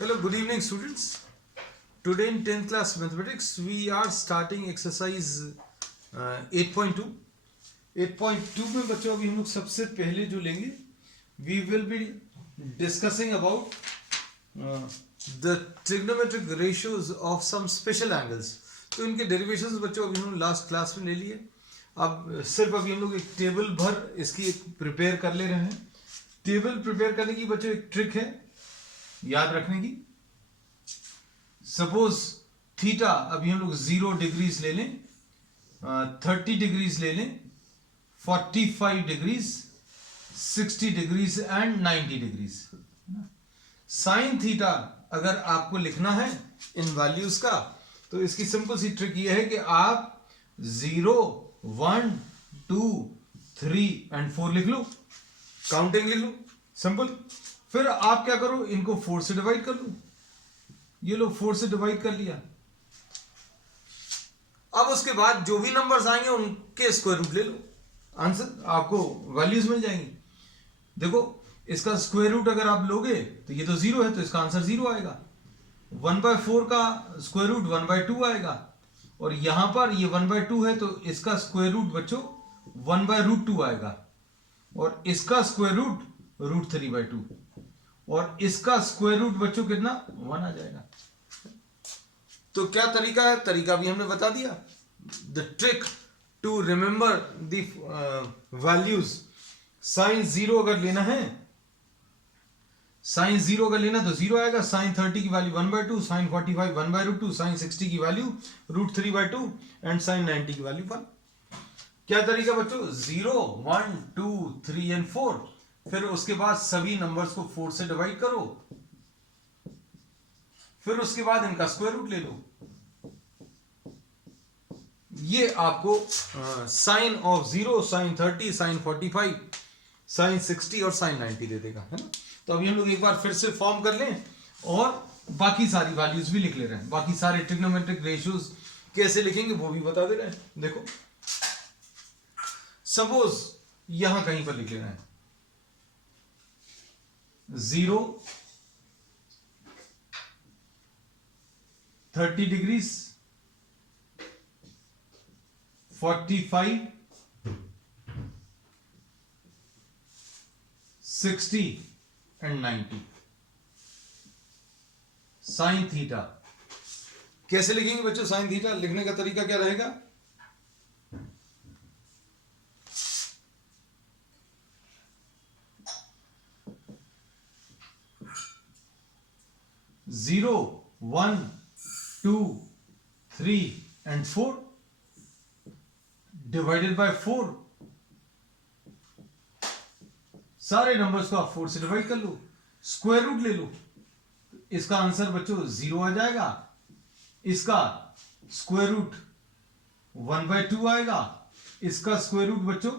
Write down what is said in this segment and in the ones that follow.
Hello, good evening, students. Today in 10th class mathematics, we are starting exercise 8.2. 8.2 में बच्चों अभी हम लोग सबसे पहले जो लेंगे, we will be discussing about the trigonometric ratios of some special angles. तो इनके derivations बच्चों अभी हम लोग लास्ट क्लास में ले लिए. अब सिर्फ अभी हम लोग एक टेबल भर इसकी प्रिपेयर कर ले रहे हैं. टेबल प्रिपेयर करने की बच्चों एक ट्रिक है याद रखने की. सपोज थीटा अभी हम लोग 0 डिग्रीज ले लें, 30 डिग्रीज ले लें, 45 degrees, 60 degrees and 90 degrees. Sine theta अगर आपको लिखना है इन वैल्यूज का, तो इसकी सिंपल सी ट्रिक ये है कि आप 0, 1, 2, 3 एंड 4 लिख लो, काउंटिंग लिख लो, सिंपल. फिर आप क्या करो, इनको 4 से डिवाइड कर लो. ये लो 4 से डिवाइड कर लिया. अब उसके बाद जो भी नंबर्स आएंगे उनके स्क्वायर रूट ले लो, आंसर आपको वैल्यूज मिल जाएंगी. देखो इसका स्क्वायर रूट अगर आप लोगे तो ये तो 0 है, तो इसका आंसर 0 आएगा. 1/4 का स्क्वायर रूट 1/2 आएगा, और यहां पर ये 1/2 है, तो इसका स्क्वायर रूट बच्चों 1/√2 आएगा, और इसका स्क्वायर रूट √3/2, और इसका स्क्वायर रूट बच्चों कितना 1 आ जाएगा. तो क्या तरीका है, तरीका भी हमने बता दिया. The trick to remember the values. Sine 0 अगर लेना है, साइन 0 अगर लेना तो 0 आएगा. साइन 30 की वैल्यू 1/2, साइन 45 1/√2, साइन 60 की वैल्यू √3/2 एंड साइन 90 की वैल्यू 1. क्या तरीका बच्चों, 0, 1, 2, 3 एंड 4. फिर उसके बाद सभी नंबर्स को 4 से डिवाइड करो, फिर उसके बाद इनका स्क्वायर रूट ले लो. ये आपको sine of 0, sine 30, sine 45, sine 60 और साइन 90 दे देगा, है ना. तो अभी हम लोग एक बार फिर से फॉर्म कर लें और बाकी सारी वैल्यूज भी लिख ले रहे हैं. बाकी सारे ट्रिग्नोमेट्रिक रेशियोज कैसे लिखेंगे वो भी बता दे रहे हैं. देखो सपोज यहां कहीं पर लिख ले रहे हैं 0, 30 डिग्रीज, 45, 60 एंड 90. साइन थीटा कैसे लिखेंगे बच्चों. साइन थीटा लिखने का तरीका क्या रहेगा, जीरो, 1, 2, 3 एंड 4 डिवाइडेड बाय 4. सारे नंबर्स को आप 4 से डिवाइड कर लो, स्क्वायर रूट ले लो. इसका आंसर बच्चों 0 आ जाएगा. इसका स्क्वायर रूट 1/2 आएगा. इसका स्क्वायर रूट बच्चों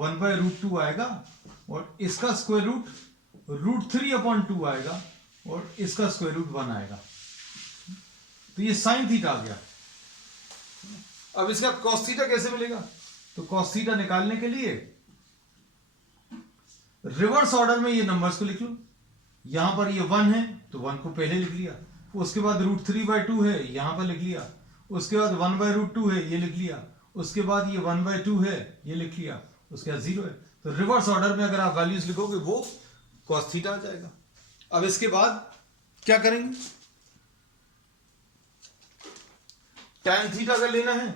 1/√2 आएगा, और इसका स्क्वायर रूट √3/2 आएगा, और इसका स्क्वायर रूट 1 आएगा. तो ये साइन थीटा आ गया. अब इसका कॉस थीटा कैसे मिलेगा, तो कॉस थीटा निकालने के लिए रिवर्स ऑर्डर में ये नंबर्स को लिख लो. यहां पर ये 1 है तो 1 को पहले लिख लिया, उसके बाद √3/2 है यहां पर लिख लिया, उसके बाद 1/√2 है ये लिख लिया, उसके बाद ये 1/2 है ये लिख लिया, उसके बाद 0 है. तो रिवर्स ऑर्डर में अगर आप वैल्यूज लिखोगे वो कॉस थीटा आ जाएगा. अब इसके बाद क्या करेंगे, tan थीटा अगर लेना है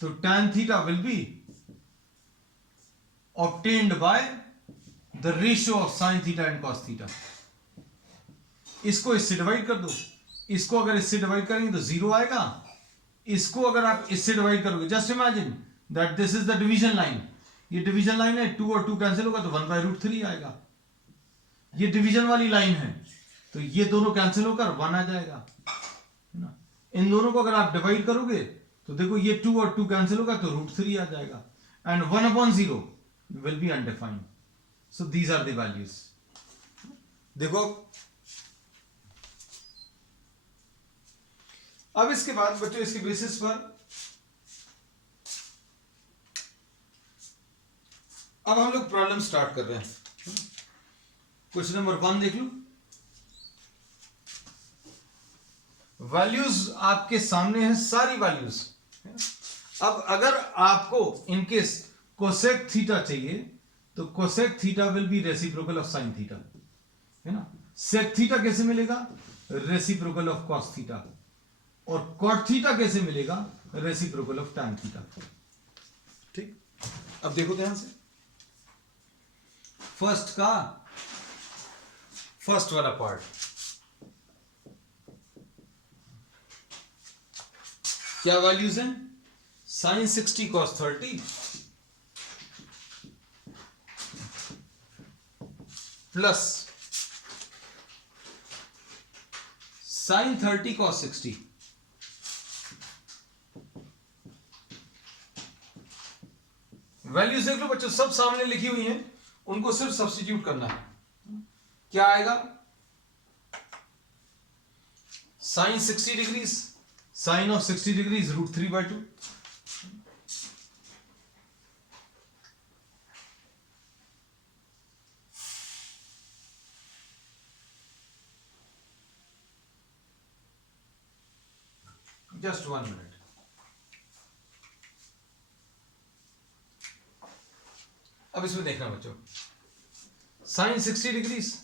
तो tan theta will be obtained by the ratio of sin theta and cos theta. इसको इससे डिवाइड कर दो. इसको अगर इससे डिवाइड करेंगे तो 0 आएगा. इसको अगर आप इससे डिवाइड करोगे, just imagine that this is the division line. ये डिवीजन लाइन है, 2 और 2 कैंसिल होगा तो 1/√3 आएगा. ये डिवीजन वाली लाइन है, तो ये दोनों कैंसिल होकर 1 आ जाएगा, है ना. इन दोनों को अगर आप डिवाइड करोगे तो देखो ये 2 और 2 कैंसिल होगा तो √3 आ जाएगा, and 1/0 will be undefined. So these are the values. देखो अब इसके बाद बच्चों इसके बेसिस पर अब हम लोग प्रॉब्लम स्टार्ट कर रहे हैं. क्वेश्चन नंबर 1 देख लो. वैल्यूज आपके सामने है, सारी वैल्यूज। अब अगर आपको इनकेस कोसेक थीटा चाहिए तो cosec theta will be reciprocal of sine theta, है ना। सेक थीटा कैसे मिलेगा? Reciprocal of cos theta. और कॉट थीटा कैसे मिलेगा? Reciprocal of tan theta. ठीक, अब देखो ध्यान से, फर्स्ट वाला पार्ट क्या वैल्यूज हैं? Sine 60 cos 30 plus sine 30 cos 60। Values देख लो बच्चों, सब सामने लिखी हुई हैं, उनको सिर्फ सब्स्टिट्यूट करना है। क्या आएगा? Sine 60 degrees, sine of 60 degrees √3/2, just 1 minute. अब इसमें देखना बच्चों, साइन 60 डिग्रीज,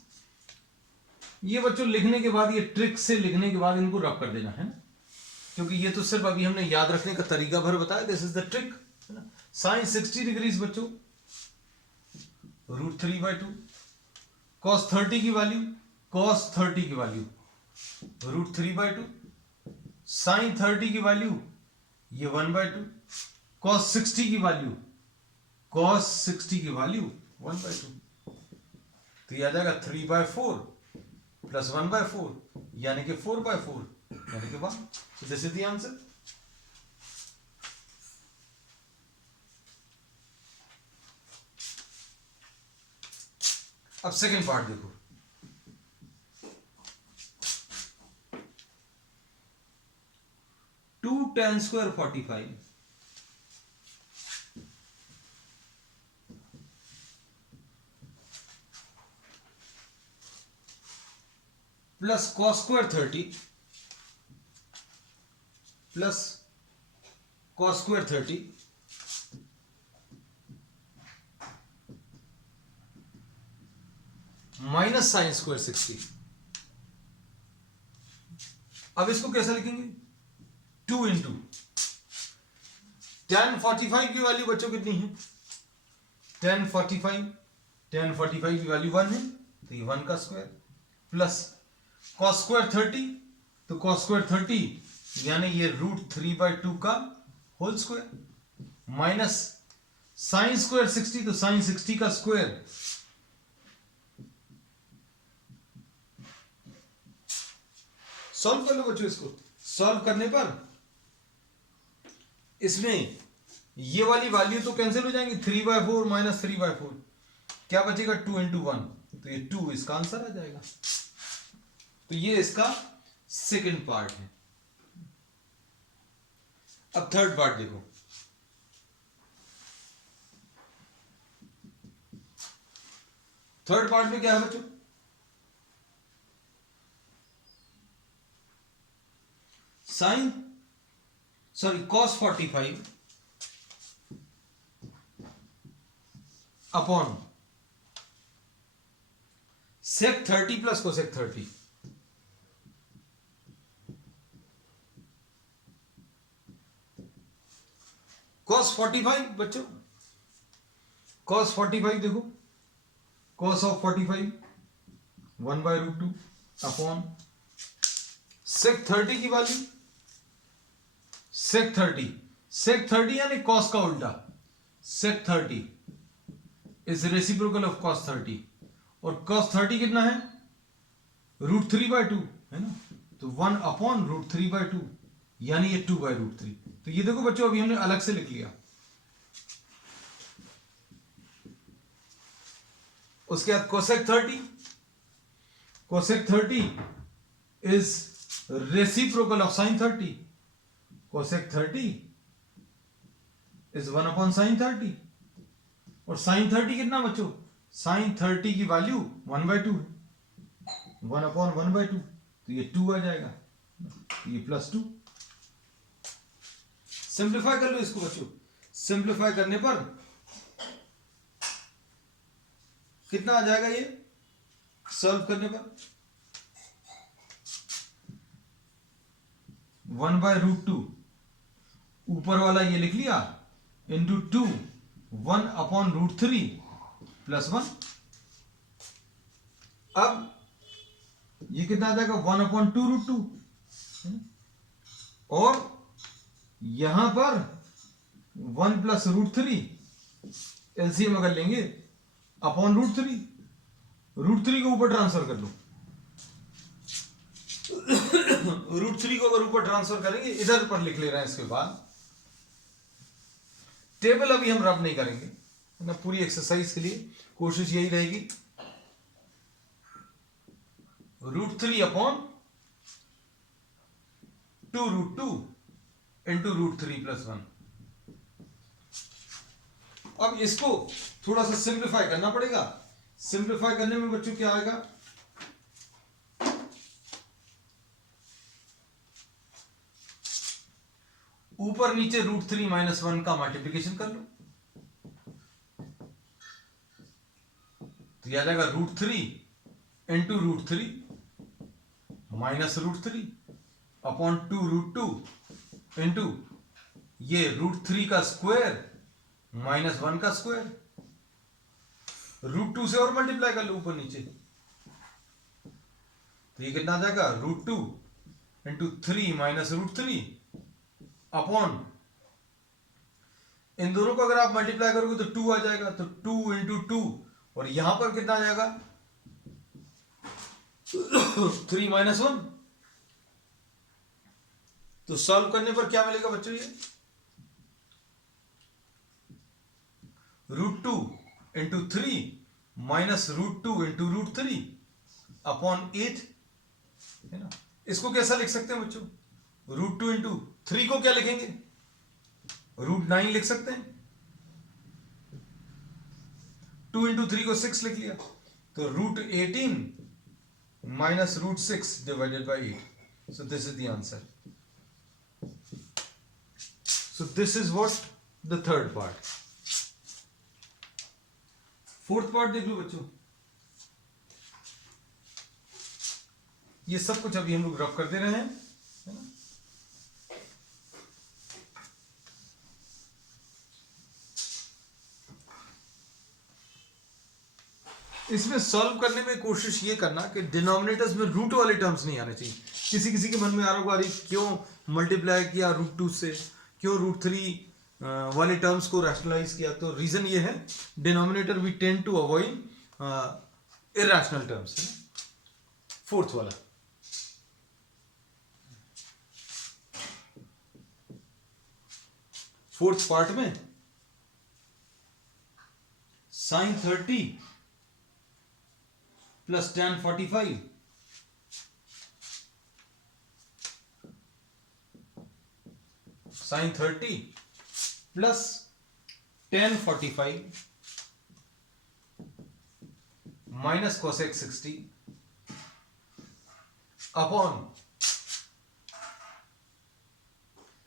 ये बच्चों लिखने के बाद, ये ट्रिक से लिखने के बाद इनको रब कर देना है ना, क्योंकि ये तो सिर्फ अभी हमने याद रखने का तरीका भर बताया, दिस इज द ट्रिक, है ना। साइन 60 डिग्रीज बच्चों √3/2, कॉस 30 की वैल्यू, कॉस 30 की वैल्यू √3/2, साइन 30 की वैल्यू ये 1/2, कॉस 60 की वैल्यू, कॉस 60 की वैल्यू 1/2, तो ये आ जाएगा 3/4 प्लस 1/4 यानी कि 4/4 यानी कि 1। So this is the answer. अब सेकेंड पार्ट देखो, two tan square 45 plus cos square 30 plus cos square 30 minus sine square 60। अब इसको कैसे लिखेंगे? 2 इंटू tan 45 की वैल्यू बच्चों कितनी है? tan 45 की वैल्यू 1 है, तो ये 1 का स्क्वायर, प्लस cos square 30, तो cos square 30 यानी ये √3/2 का whole square, minus sine square 60, तो साइन 60 का स्क्वायर, सॉल्व कर लो बच्चों। इसको सॉल्व करने पर इसमें ये वाली वैल्यू तो कैंसिल हो जाएंगी, 3/4 माइनस 3/4 क्या बचेगा? 2 इंटू 1, तो ये 2 इसका आंसर आ जाएगा। तो ये इसका सेकंड पार्ट है। अब थर्ड पार्ट देखो, थर्ड पार्ट में क्या है बच्चों? cos 45 upon sec 30 plus cosec 30। cos 45 बच्चों, cos 45 देखो, cos ऑफ 45 1/√2 अपॉन sec 30 की वैल्यू, sec 30 यानी cos का उल्टा, sec 30 is reciprocal of cos 30, और cos 30 कितना है? √3/2 है ना, तो 1 अपॉन √3/2 यानी ये 2/√3। तो ये देखो बच्चों, अभी हमने अलग से लिख लिया। उसके बाद cosec 30 is reciprocal of sin 30, cosec 30 is 1 upon sin 30, और sin 30 कितना बच्चों? sin 30 की वैल्यू 1/2 है, 1 अपॉन 1/2, तो ये 2 आ जाएगा। ये +2। सिंप्लीफाई कर लो इसको बच्चों। सिंप्लीफाई करने पर कितना आ जाएगा ये सॉल्व करने पर? 1/√2 ऊपर वाला ये लिख लिया इंटू 2 1/√3 +1। अब ये कितना आ जाएगा 1/2√2 और यहां पर 1 + √3 एलसीएम अगर लेंगे /√3 √3 को ऊपर ट्रांसफर कर लो। √3 को अगर ऊपर ट्रांसफर करेंगे इधर पर लिख ले रहे हैं। इसके बाद टेबल अभी हम रब नहीं करेंगे ना, पूरी एक्सरसाइज के लिए कोशिश यही रहेगी √3/2√2 इंटू √3 + 1। अब इसको थोड़ा सा सिंप्लीफाई करना पड़ेगा। सिंप्लीफाई करने में बच्चों क्या आएगा? ऊपर नीचे √3 - 1 का मल्टीप्लिकेशन कर लो तो यह आ जाएगा √3 इंटू √3 माइनस √3 अपॉन 2√2 इंटू ये √3 का स्क्वायर माइनस 1 का स्क्वायर। √2 से और मल्टीप्लाई कर लो ऊपर नीचे तो ये कितना आ जाएगा √2 इंटू 3 माइनस √3 अपॉन इन दोनों को अगर आप मल्टीप्लाई करोगे तो 2 आ जाएगा तो 2 इंटू 2 और यहां पर कितना आ जाएगा 3 माइनस 1। तो सॉल्व करने पर क्या मिलेगा बच्चों? ये √2 इंटू 3 माइनस √2 इंटू √3 अपॉन 8 है ना। इसको कैसा लिख सकते हैं बच्चों? √2 इंटू 3 को क्या लिखेंगे? √9 लिख सकते हैं। 2 इंटू 3 को 6 लिख लिया तो √18 minus √6 divided by 8। So this is the answer. So this is what the third part. Fourth part देख लो बच्चों। ये सब कुछ अभी हम लोग रफ कर दे रहे हैं, है ना। इसमें सॉल्व करने में कोशिश ये करना कि डिनोमिनेटर्स में रूट वाले टर्म्स नहीं आने चाहिए। किसी किसी के मन में आ रहा होगा अरे क्यों मल्टीप्लाई किया √2 से, क्यों √3 वाले टर्म्स को रैशनलाइज किया? तो रीजन ये है denominator we tend to avoid irrational terms. Fourth वाला फोर्थ पार्ट में sin 30 plus tan 45 sin 30 plus tan 45 minus cosec 60 upon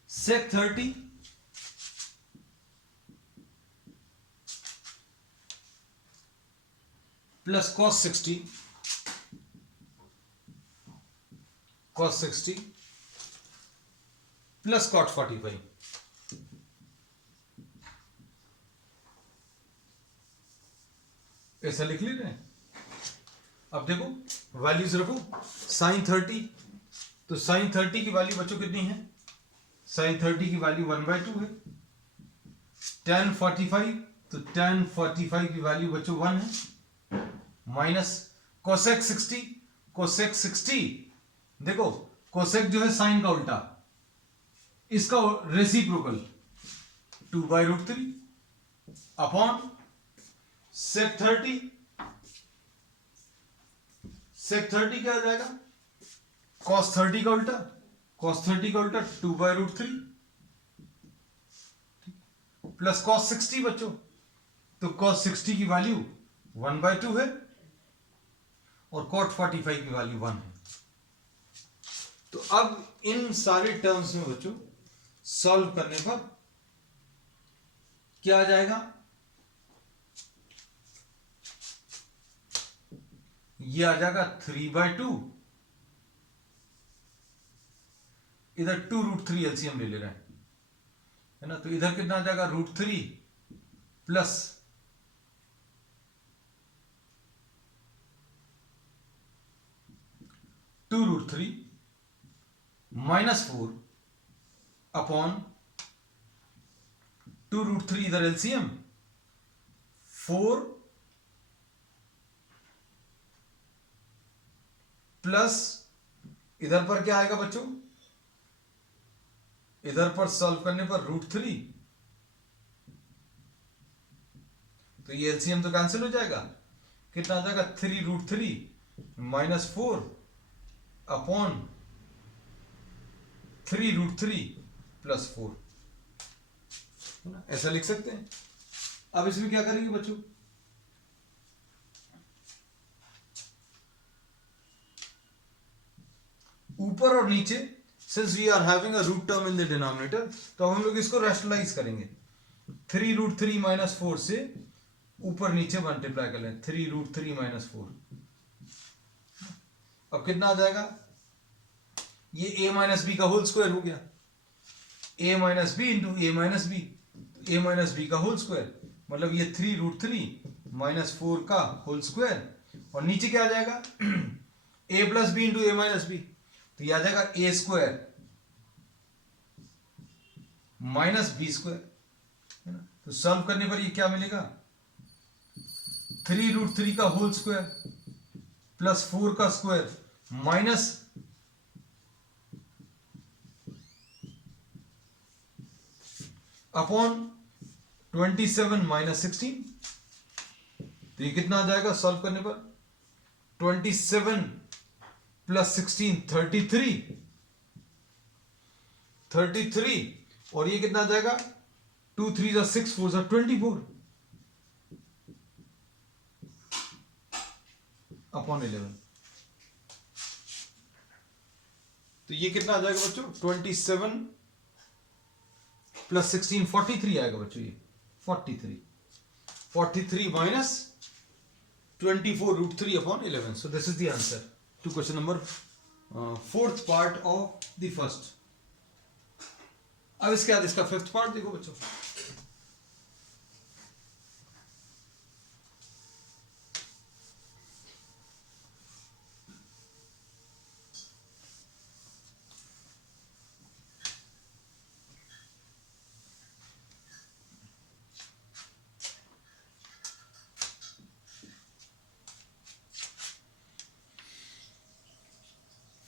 sec 30 plus cos 60 plus cot 45। ऐसा लिख ले रहे हैं। अब देखो वैल्यूज रखो। sin 30 तो sin 30 की वैल्यू बच्चों कितनी है? sin 30 की वैल्यू 1/2 है। tan 45 तो tan 45 की वैल्यू बच्चों 1 है। माइनस cosec 60 देखो cosec जो है साइन का उल्टा, इसका रेसिप्रोकल 2/√3 अपॉन sec 30 क्या आ जाएगा? cos 30 का उल्टा 2/√3 प्लस cos 60 बच्चों, तो cos 60 की वैल्यू 1/2 है और cot 45 की वैल्यू 1 है। तो तो अब इन सारे टर्म्स में बच्चों सॉल्व करने पर क्या आ जाएगा, ये आ जाएगा 3/2, इधर 2√3 एलसीएम ले रहे हैं, है ना, तो इधर कितना आ जाएगा √3 प्लस 2√3 -4 अपॉन 2√3 इधर एलसीएम 4 प्लस इधर पर क्या आएगा बच्चों, इधर पर सॉल्व करने पर √3, तो ये एलसीएम तो कैंसिल हो जाएगा, कितना आ जाएगा 3√3 -4 अपॉन 3√3 + 4, ऐसा लिख सकते हैं। अब इसमें क्या करेंगे बच्चों, ऊपर और नीचे, since we are having a root term in the denominator, तो हम लोग इसको रैशनलाइज करेंगे। 3√3 -4 से ऊपर नीचे मल्टीप्लाई कर लें, 3√3 -4, अब कितना आ जाएगा, ये a - b का होल स्क्वायर हो गया, a - b into a - b, a - b का होल स्क्वायर, मतलब ये 3√3 -4 का होल स्क्वायर, और नीचे क्या आ जाएगा a + b into a - b, तो ये आ जाएगा a स्क्वायर -b स्क्वायर, है ना, तो सॉल्व करने पर ये क्या मिलेगा, 3√3 का होल स्क्वायर प्लस 4 का स्क्वायर माइनस अपॉन 27 - 16, तो ये कितना आ जाएगा सॉल्व करने पर, 27 + 16 33, और ये कितना आ जाएगा 2 3 = 6 4 = 24 अपॉन 11, तो ये कितना आ जाएगा बच्चों, 27 + 16 43 आएगा बच्चों, ये 43 minus 24 √3 upon 11, so this is the answer to question number 4th part of the first। अब इसके बाद इसका 5th part देखो बच्चों,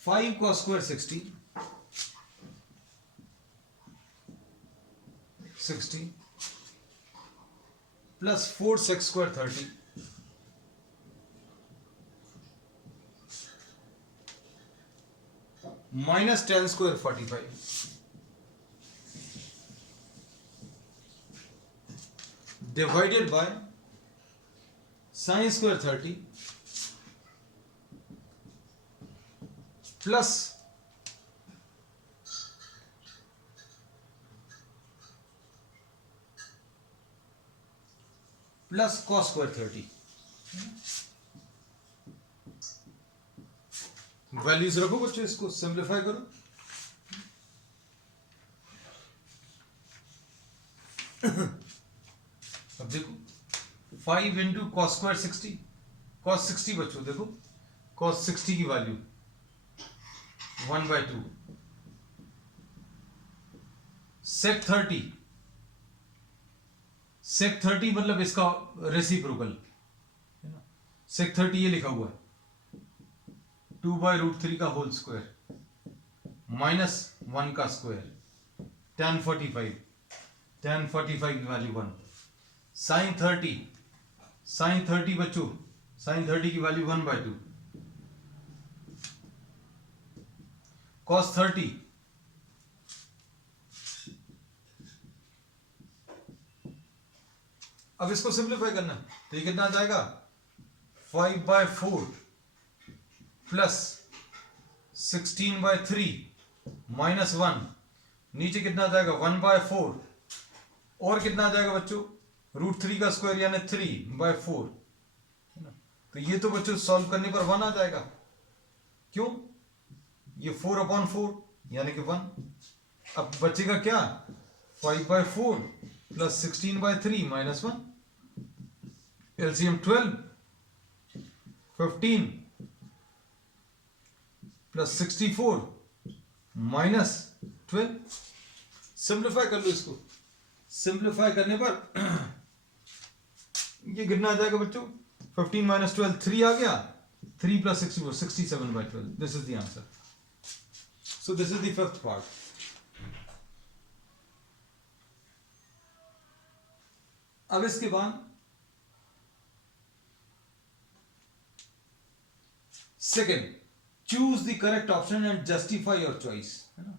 five cos square 60 plus 4 sec square 30 minus 10 square 45 divided by sin square 30 plus cos square 30, values रखो बच्चों, इसको simplify करो, अब देखो 5 इंटू cos square 60, cos 60 बच्चों देखो, cos 60 की वैल्यू 1/2, sec 30 मतलब इसका रेसिप्रोकल, है ना, sec 30 ये लिखा हुआ है 2/√3 का होल स्क्वायर माइनस 1 का स्क्वायर, tan 45 की वैल्यू 1, sin 30 बच्चों, sin 30 की वैल्यू 1/2, cos 30 अब इसको सिंप्लीफाई करना, तो ये कितना आ जाएगा 5/4 प्लस 16/3 -1, नीचे कितना आ जाएगा 1/4, और कितना आ जाएगा बच्चों √3 का स्क्वायर यानी 3/4, है ना। तो ये तो बच्चों सॉल्व करने पर 1 आ जाएगा, क्यों, ये 4/4 यानी कि 1। अब बचेगा क्या 5/4 प्लस 16/3 -1, एलसीएम 12, 15 प्लस 64 -12। सिंप्लीफाई कर लो इसको, सिंप्लीफाई करने पर ये कितना आ जाएगा बच्चों 15 - 12 3 आ गया, 3 + 64 67/12। This is the answer. So this is the fifth part. अब इसके बाद second, choose the correct option and justify your choice, है ना।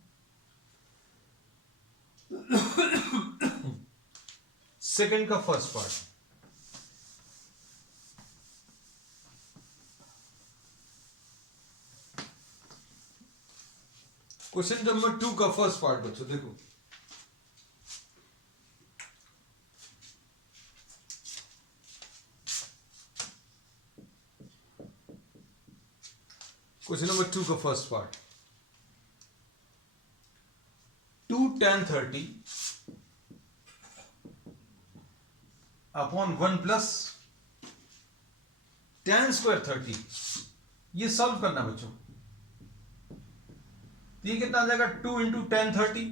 सेकेंड का फर्स्ट पार्ट, क्वेश्चन नंबर 2 का फर्स्ट पार्ट बच्चों देखो, क्वेश्चन नंबर 2 का first part, 2 tan 30 upon 1 plus tan square 30, ये सॉल्व करना बच्चों। तो ये कितना आ जाएगा 2 × tan 30,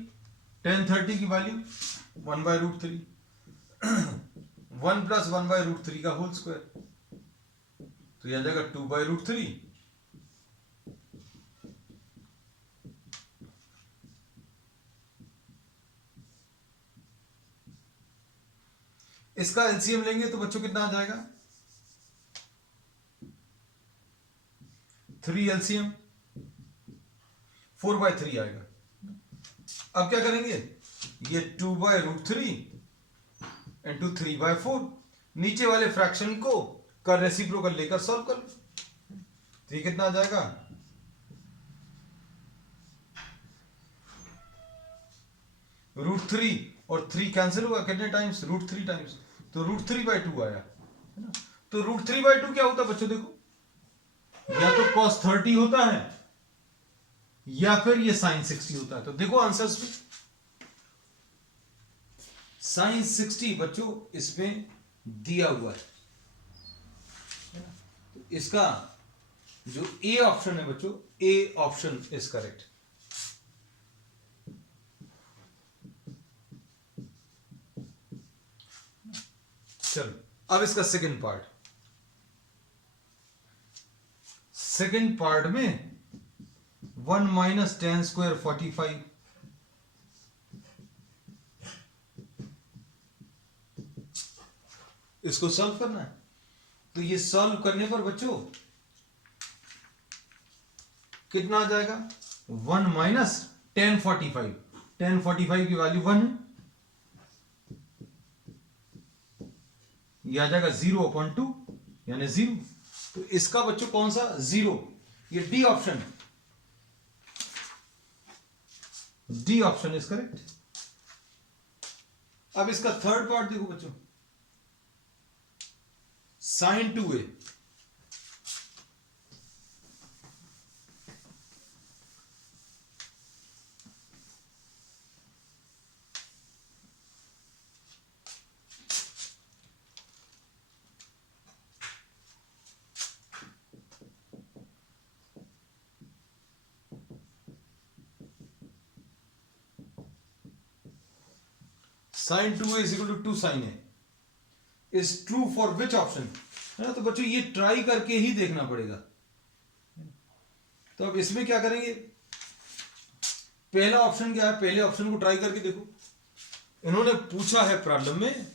tan 30 की वैल्यू 1/√3, 1 + 1/√3 का होल स्क्वायर, तो ये आ जाएगा 2/√3। इसका एलसीएम लेंगे तो बच्चों कितना आ जाएगा 3 एलसीएम 4/3 आएगा। अब क्या करेंगे, ये 2/√3 × 3/4, नीचे वाले फ्रैक्शन को का रेसिप्रोकल लेकर सॉल्व कर लो। तो ये कितना आ जाएगा √3 और 3 कैंसिल हुआ कितने टाइम्स, √3 टाइम्स, तो √3/2 आया, है ना। तो √3/2 क्या होता है बच्चों, देखो या तो cos 30 होता है या फिर ये sin 60 होता है। तो देखो आंसर्स में sin 60 बच्चों इसमें दिया हुआ है ना। तो इसका जो ए ऑप्शन है बच्चों, ए ऑप्शन इज करेक्ट। चलो अब इसका सेकंड पार्ट, सेकंड पार्ट में 1 - tan स्क्वायर 45, इसको सॉल्व करना है। तो ये सॉल्व करने पर बच्चों कितना आ जाएगा 1 - tan 45, tan 45 की वैल्यू 1 है, ये आ जाएगा 0/2 यानी 0। तो इसका बच्चों कौन सा 0, ये डी ऑप्शन है, डी ऑप्शन इज करेक्ट। अब इसका थर्ड पार्ट देखो बच्चों, sin 2a, sin 2a = 2 sin a is true for which option, है ना। तो बच्चों ये ट्राई करके ही देखना पड़ेगा। तो अब इसमें क्या करेंगे, पहला ऑप्शन क्या है, पहले ऑप्शन को ट्राई करके देखो। इन्होंने पूछा है प्रॉब्लम में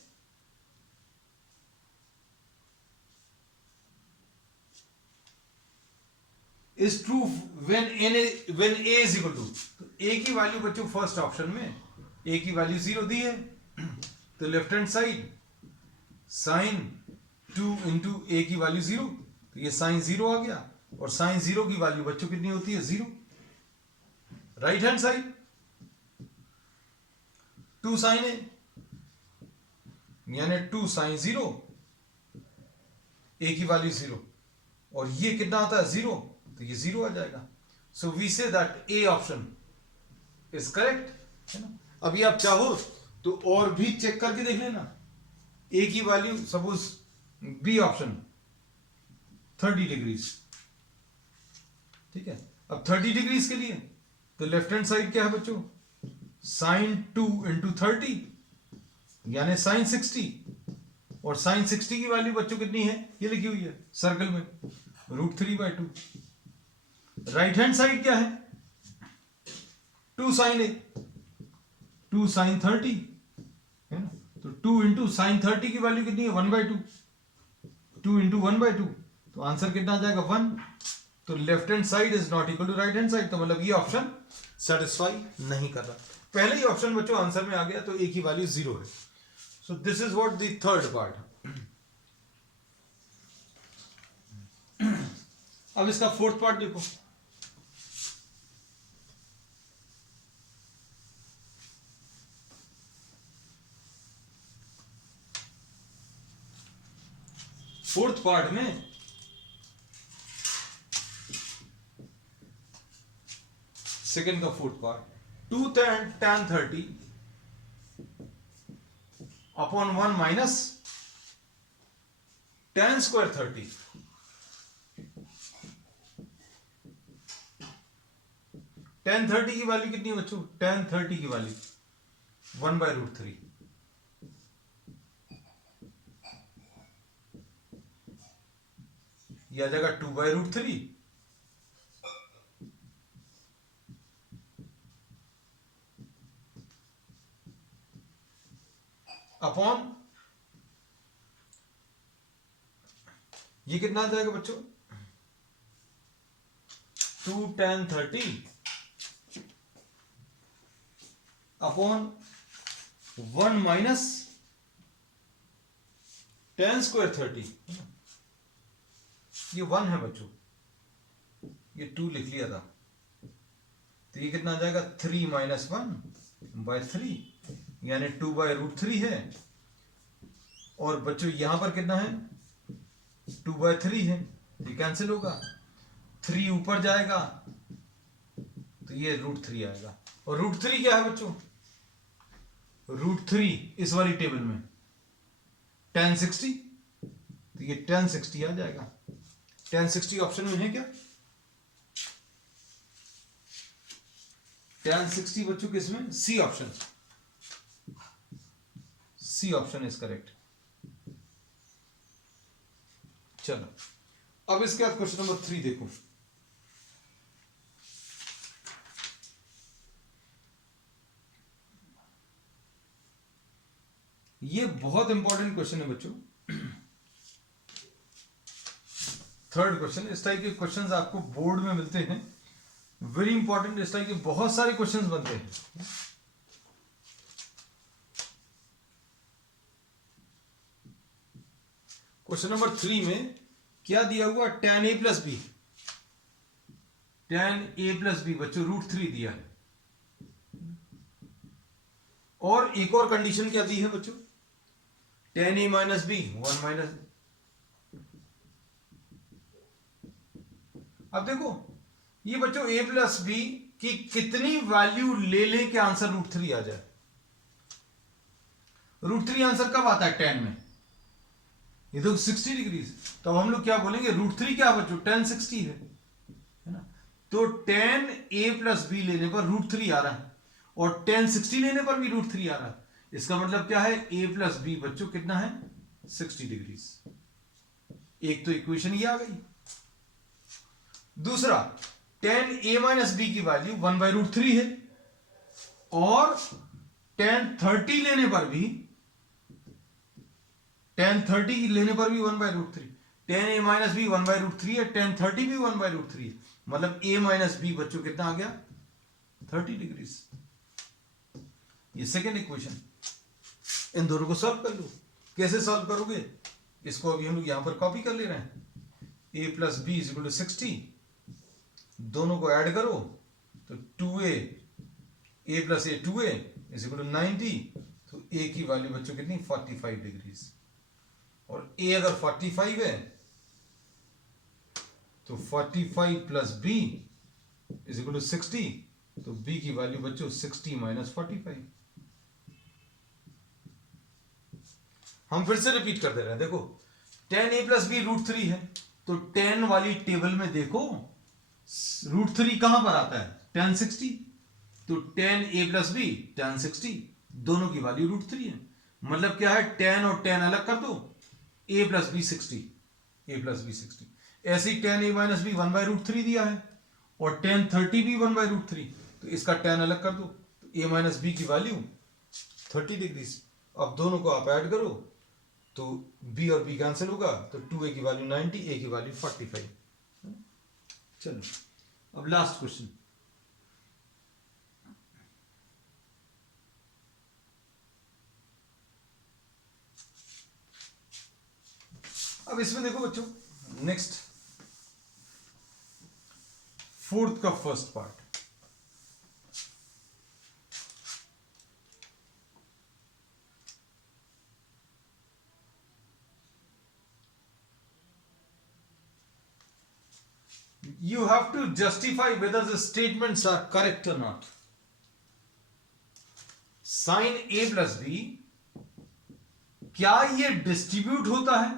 is true when a is equal to, तो a की वैल्यू बच्चों फर्स्ट ऑप्शन में a की वैल्यू 0 दी है, तो left hand side sin 2 × a की वैल्यू 0, तो ये sin 0 आ गया, और sin 0 की वैल्यू बच्चों कितनी होती है 0, right hand side 2 sin a यानी 2 sin 0, a की वैल्यू 0, और ये कितना आता है 0, तो ये 0 आ जाएगा. So we say that A option is correct, है ना. अभी आप चाहो तो और भी चेक करके देख लेना. ए की value suppose B option 30 degrees, ठीक है. अब 30 डिग्रीज के लिए तो लेफ्ट हैंड साइड क्या है बच्चों, sin 2 इंटू 30 यानी sin 60, और sin 60 की वैल्यू बच्चों कितनी है, ये लिखी हुई है सर्कल में, √3/2. राइट हैंड साइड क्या है, 2 sin a 2 sin 30, है ना. तो 2 इंटू साइन 30 की वैल्यू कितनी है 1/2, 2 इंटू 1/2, तो आंसर कितना आ जाएगा 1. तो left hand side is not equal to right hand side, तो मतलब ये ऑप्शन सेटिस्फाई नहीं कर रहा. पहले ही ऑप्शन बच्चों आंसर में आ गया, तो ए की वैल्यू 0 है. So this is what the third part. अब इसका फोर्थ पार्ट देखो. फोर्थ पार्ट में सेकेंड का fourth part, 2 tan 30 upon 1 minus tan square 30. tan 30 की वैल्यू कितनी है बच्चों, tan 30 की वैल्यू 1/√3, यह आ जाएगा 2/√3 अपॉन, ये कितना आ जाएगा बच्चों, 2 tan 30 upon 1 minus tan square 30. ये 1 है बच्चों, ये 2 लिख लिया था, तो ये कितना आ जाएगा 3 - 1/3 यानी 2/√3 है. और बच्चों यहां पर कितना है 2/3 है, ये कैंसिल होगा, 3 ऊपर जाएगा तो ये √3 आएगा. और √3 क्या है बच्चों, √3 इस वाली टेबल में tan 60, तो ये tan 60 आ जाएगा. tan 60 ऑप्शन में है क्या, tan 60 बच्चों किसमें, C option, C option is correct. चलो अब इसके बाद क्वेश्चन नंबर 3 देखो. ये बहुत इंपॉर्टेंट क्वेश्चन है बच्चों. थर्ड क्वेश्चन, इस टाइप के क्वेश्चंस आपको बोर्ड में मिलते हैं, वेरी इंपॉर्टेंट. इस टाइप के बहुत सारे क्वेश्चंस बनते हैं. क्वेश्चन नंबर 3 में क्या दिया हुआ, tan a + b, tan a + b बच्चों √3 दिया है. और एक और कंडीशन क्या दी है बच्चों, tan a - b 1 माइनस. अब देखो ये बच्चों a + b की कितनी वैल्यू ले लें कि आंसर √3 आ जाए. √3 आंसर कब आता है tan में, ये तो 60 डिग्री. तो हम लोग क्या बोलेंगे, √3 क्या बच्चों, tan 60 है ना. तो tan a + b लेने पर √3 आ रहा है, और tan 60 लेने पर भी √3 आ रहा है. इसका मतलब क्या है, a + b बच्चों कितना है 60 डिग्री. एक तो इक्वेशन ये आ गई. दूसरा, tan a - b की वैल्यू 1/√3 है, और tan 30 लेने पर भी, tan 30 लेने पर भी 1/√3. tan a - b 1/√3 है, tan 30 भी 1/√3 है, मतलब a - b बच्चों कितना आ गया 30 डिग्री. ये सेकेंड इक्वेशन. इन दोनों को सॉल्व कर लो. कैसे सॉल्व करोगे, इसको अभी हम लोग यहां पर कॉपी कर ले रहे हैं. a + b = 60, दोनों को ऐड करो तो 2a a plus A 2a is equal to 90, तो a की वैल्यू बच्चों कितनी 45 डिग्रीज, और a अगर 45 है तो 45 plus b is equal to 60, तो b की वैल्यू बच्चों 60 माइनस 45। हम फिर से रिपीट कर दे रहे हैं, देखो tan a plus b root 3 है, तो tan वाली टेबल में देखो रूट 3 कहां पर आता है, tan 60, तो tan a plus B tan 60, दोनों की वैल्यू रूट 3 है। मतलब क्या है, tan और tan अलग कर दो, a plus B 60, a plus B 60। ऐसे ही tan a minus B 1 by root 3 दिया है, और tan 30 भी 1 बाय रूट 3, तो इसका tan अलग कर दो, तो a माइनस बी की वैल्यू 30 डिग्रीज। अब दोनों को आप ऐड करो तो b और b कैंसिल होगा, तो 2a की वैल्यू 90, a की वैल्यू 45। चलो अब लास्ट क्वेश्चन, अब इसमें देखो बच्चों, नेक्स्ट फोर्थ का first part, you have to justify whether the statements are correct or not. sin a plus b क्या ये डिस्ट्रीब्यूट होता है,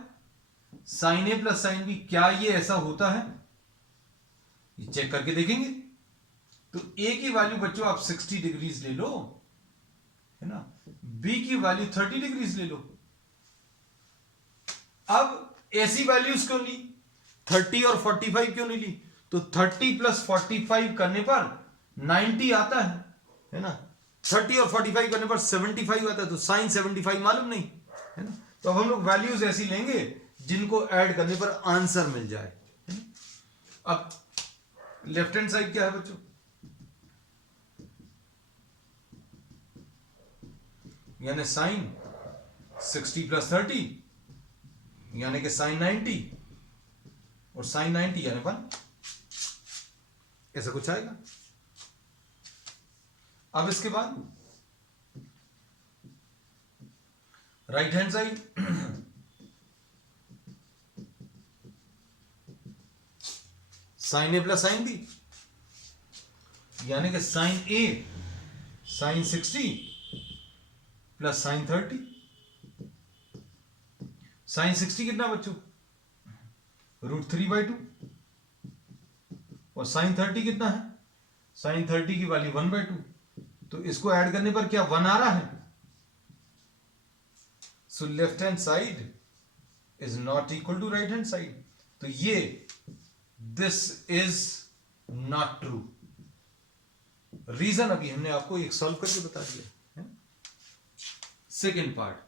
sin a plus sin b क्या ये ऐसा होता है, ये चेक करके देखेंगे। तो a की वैल्यू बच्चों आप 60 डिग्रीज ले लो, है ना, b की वैल्यू 30 डिग्रीज ले लो। अब ऐसी वैल्यूज क्यों ली, 30 और 45 क्यों नहीं ली, तो 30 प्लस 45 करने पर 90 आता है ना, 30 और 45 करने पर 75 आता है, तो साइन 75 मालूम नहीं है ना। तो अब हम लोग वैल्यूज ऐसी लेंगे जिनको ऐड करने पर आंसर मिल जाए। अब लेफ्ट हैंड साइड क्या है बच्चों, यानी साइन 60 प्लस 30 यानी कि साइन 90, और साइन 90 यानी 1, ऐसा कुछ आएगा। अब इसके बाद राइट हैंड साइड, साइन ए प्लस साइन बी यानी कि साइन ए साइन 60 प्लस साइन 30। साइन 60 कितना बच्चों, रूट 3/2, और साइन 30 कितना है, साइन 30 की वैल्यू 1/2, तो इसको ऐड करने पर क्या 1 आ रहा है। So left hand side is not equal to right hand side, तो ये this is not true. Reason अभी हमने आपको एक सॉल्व करके बता दिया है। सेकेंड पार्ट,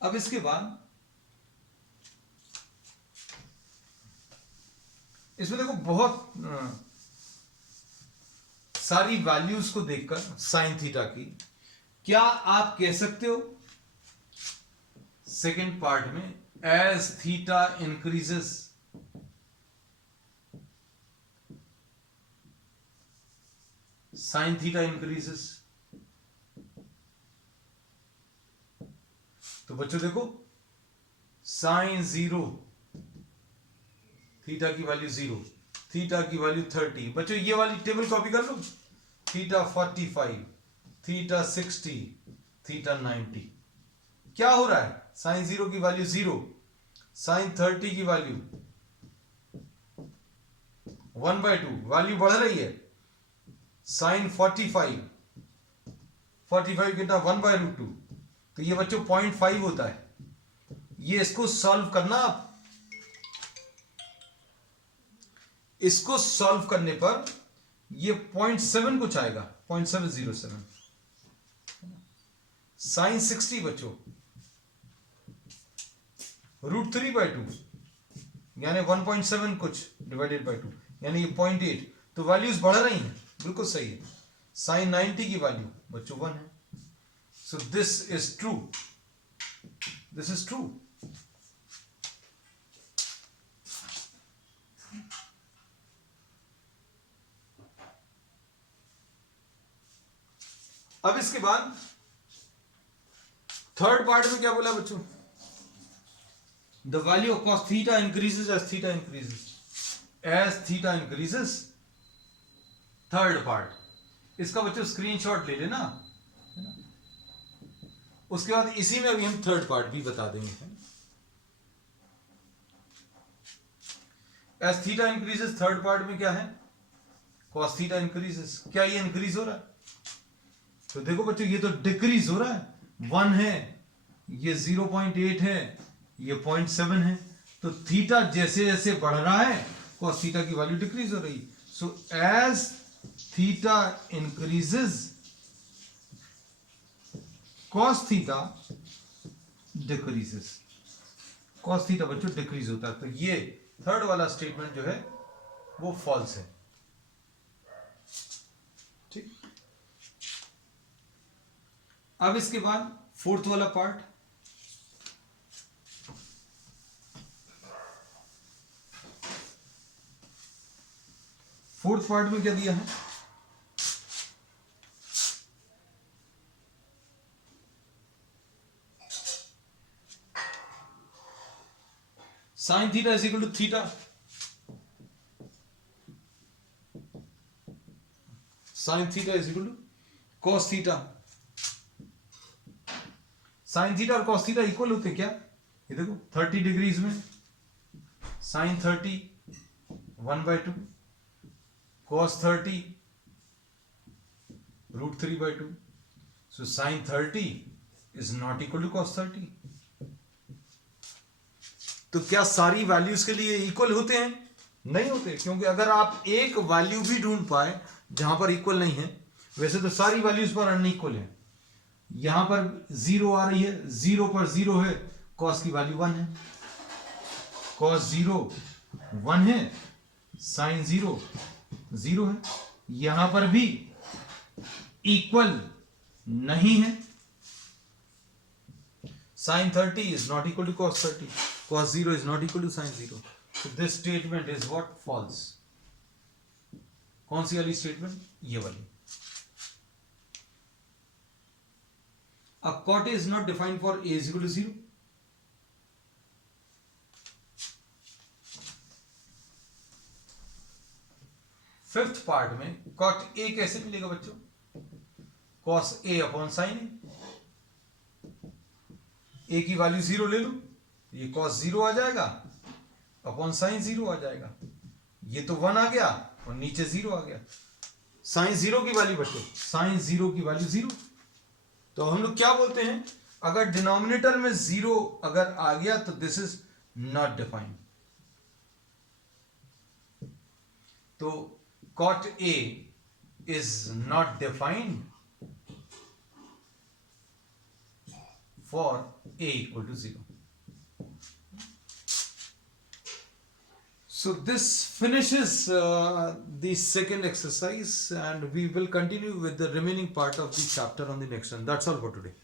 अब इसके बाद इसमें देखो बहुत सारी वैल्यूज को देखकर साइन थीटा की, क्या आप कह सकते हो सेकेंड पार्ट में, as theta increases sine theta increases. तो बच्चों देखो साइन 0, थीटा की वैल्यू 0, थीटा की वैल्यू 30। बच्चों ये वाली टेबल कॉपी कर लो, थीटा 45, थीटा 60, थीटा 90। क्या हो रहा है, साइन 0 की वैल्यू 0, साइन 30 की वैल्यू 1/2, वैल्यू बढ़ रही है। साइन 45 कितना 1/√2, तो ये बच्चों 0.5 होता है। ये इसको सॉल्व करना, आप इसको सॉल्व करने पर ये 0.7 कुछ आएगा, 0.707। साइन 60 बच्चों √3/2 यानी 1.7 कुछ डिवाइडेड बाय 2 यानी 0.8, तो वैल्यूज बढ़ रही हैं, बिल्कुल सही है। साइन 90 की वैल्यू बच्चों 1 है. So this is true. This is true. अब इसके बाद थर्ड पार्ट में क्या बोला बच्चों? The value of cos theta increases as theta increases. As theta increases. Third part इसका बच्चों स्क्रीनशॉट ले लेना, है ना. उसके बाद इसी में अभी हम थर्ड पार्ट भी बता देंगे. As theta increases third part में क्या है? cos theta increases. क्या ये इंक्रीज हो रहा है? तो देखो बच्चों ये तो डिक्रीज हो रहा है. 1 है, ये 0.8 है, ये 0.7 है. तो थीटा जैसे जैसे बढ़ रहा है cos थीटा की वैल्यू डिक्रीज हो रही. So as theta increases cos theta decreases. cos theta बच्चों डिक्रीज होता है. तो ये थर्ड वाला स्टेटमेंट जो है वो फॉल्स है. ठीक. अब इसके बाद फोर्थ वाला पार्ट. फोर्थ पार्ट में क्या दिया है? Sine theta is equal to theta. Sign theta is equal to cos theta. Sign थीटा और कॉस थीटा इक्वल होते क्या? ये देखो 30 डिग्रीज में sine 30 1/2, cos 30 √3/2. So sin 30 is not equal to cos 30. तो क्या सारी वैल्यूज के लिए इक्वल होते हैं? नहीं होते, क्योंकि अगर आप एक वैल्यू भी ढूंढ पाए जहां पर इक्वल नहीं है, वैसे तो सारी वैल्यूज पर अनइक्वल है. यहां पर 0 आ रही है, 0 पर 0 है, cos की वैल्यू 1 है. cos 0 1 है, sin 0 0 है. यहां पर भी इक्वल नहीं है. sin 30 is not equal to cos 30. cos 0 is not equal to sin 0. So this statement is what? False. कौन सी वाली स्टेटमेंट? ये वाली. A cot is not defined for a is equal to 0. Fifth part में cot a कैसे मिलेगा बच्चों? cos a upon sin a. a की value 0 ले लो, ये cos 0 आ जाएगा अपॉन sin 0 आ जाएगा. ये तो 1 आ गया और नीचे 0 आ गया. sin 0 की वैल्यू बच्चों, sin 0 की वैल्यू 0. तो हम लोग क्या बोलते हैं? अगर डिनोमिनेटर में 0 अगर आ गया तो दिस इज नॉट डिफाइंड. तो cot a is not defined for a equal to 0. So this finishes the second exercise, and we will continue with the remaining part of the chapter on the next one. That's all for today.